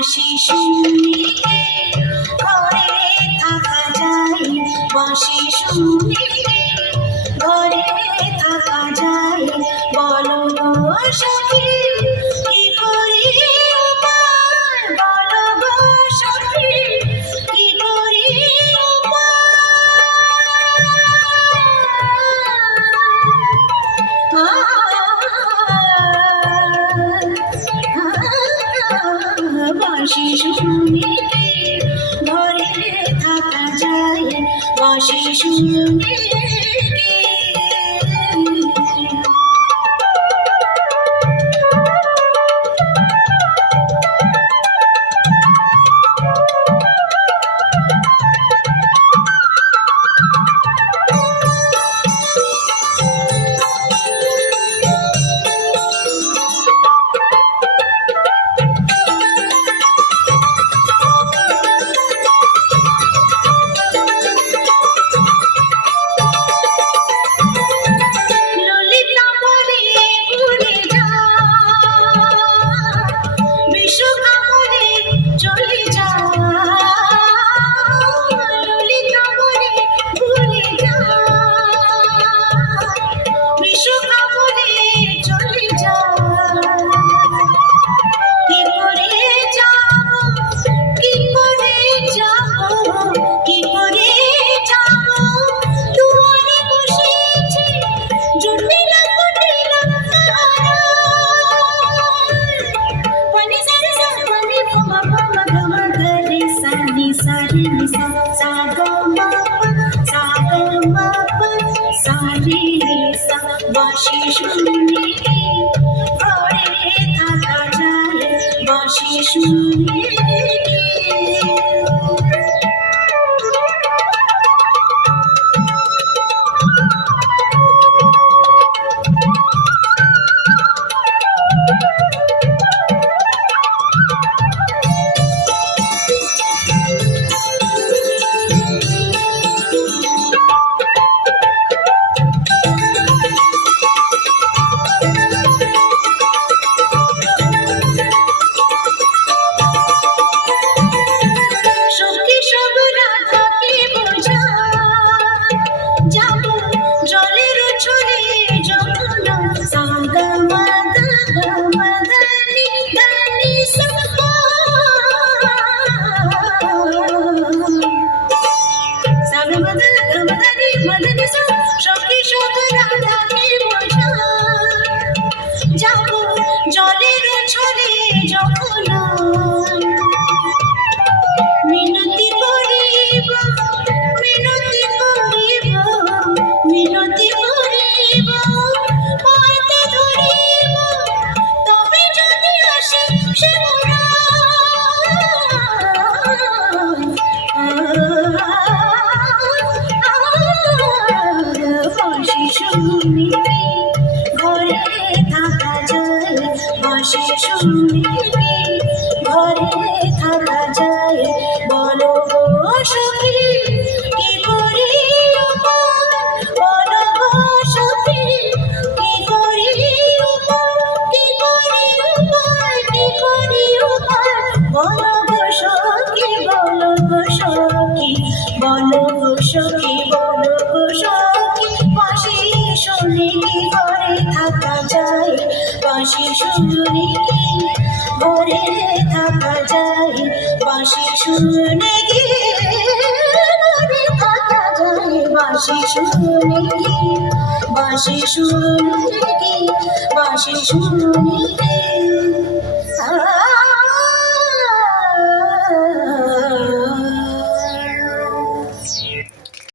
বাঁশি শুনে ঘরে থাকা যায়, বাঁশি শুনে ঘরে থাকা যায়। বলো গো সখী কি করি উপায়, বলো গো সখী কি করি বাঁশি শুনে ঘরে থাকা যায়, বাঁশি শুনে। বাঁশি শুনে ঘরে থাকা যায়, বাঁশি শুনে। জলের ছলে যখন মিনতি করিব, মিনতি করিব, মিনতি করিব, পাতে ধরিব, তবে যদি আসে সে বাঁশি শুনে ঘরে থাকা যায়, বাঁশি শুনে ঘরে থাকা যায়। বলো গো সখী কি করি উপায়, বলো গো সখী কি করি উপায়, কি করি উপায়, কি করি উপায়। বলো গো সখী, বলো গো সখী, বলো গো সখী, বলো গো সখী। বাঁশি শুনে কি ঘরে থাকা যায়, বাঁশি শুনে কি ঘরে থাকা যায়, বাঁশি শুনে কি ঘরে থাকা যায়। বাঁশি শুনে কি, বাঁশি শুনে কি, বাঁশি শুনে কি।